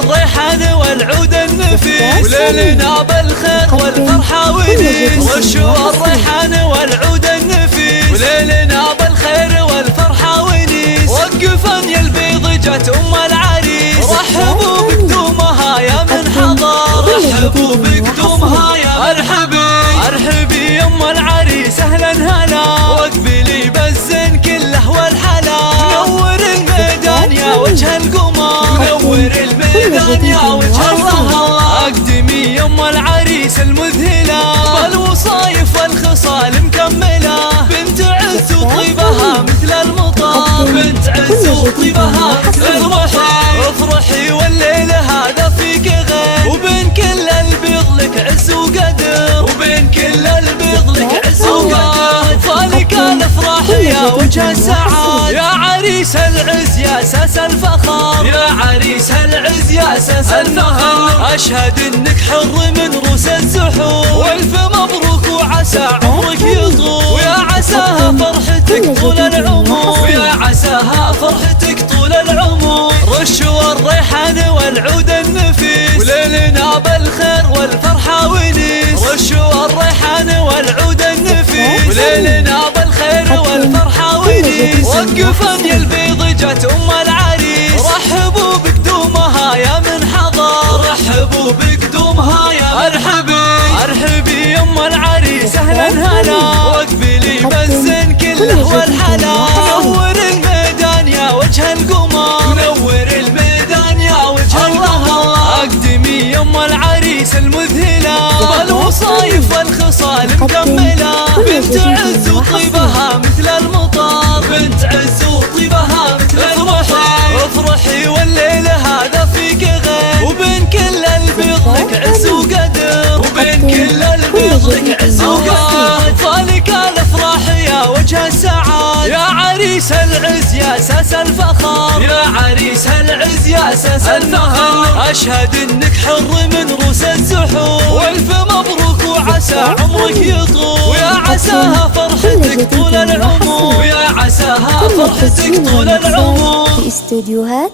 والريحان والعود النفيس، وليلنا بالخير والفرحة ونيس. رش والريحان والعود النفيس، وليلنا بالخير والفرحة ونيس. وقفن يا البيض جت ام العريس، رحبوا بقدومها يا من حضر، رحبوا بقدومها يا مرحبي. ارحبي يا ام العريس اهلا هلا، واقبلي بالزين كله والحلا. نور الميدان يا وجه القمر، نور الميدان يا وجه القمر. اقدمي يا ام العريس المذهله، بالوصايف والخصال مكمله. بنت عز وطيبها مثل المطر، بنت عز وطيبها مثل المطر. افرحي والليل هذا فيك غير، وبين كل البيض لك عز وقدر، وبين كل البيض لك عز وقدر. فالك الافراح يا وجه السعاد، يا عريس العز يا اساس الفخر، يا عريس العز يا اساس الفخر. اشهد انك حر من روس الزحور، والف مبروك وعسى عمرك يطول، ويا عساها فرحتك طول العمر، ويا عساها فرحتك طول العمر. رش والريحان والعود النفيس، وليلنا بالخير والفرحة ونيس. رش والريحان والعود النفيس، وليلنا بالخير والفرحة ونيس. وقفن يا البيض جت ام العريس، رحبوا بقدومها يا من حضر، رحبوا بقدومها يا مرحبي. ارحبي يا ام العريس اهلا هلا، واقبلي بالزين كله والحلا. نور الميدان يا وجه القمر، نور الميدان يا وجه القمر. اقدمي يا ام العريس المذهله، بالوصايف والخصال مكمله. بنت عز وطيبها مثل المطر، بنت عز وطيبها مثل المطر. افرحي والليل هذا فيك غير، وبين كل البيض لك عز وقدر، وبين كل البيض لك عز وقدر. فالك الافراح يا وجه السعاد، يا عريس العز يا اساس الفخر، يا عريس العز يا اساس الفخر. اشهد انك حر من روس الزحور، والف مبروك وعسى عمرك يطول، ويا عساها فرحتك طول العمر، ويا عساها فرحتك طول العمر. في استوديوهات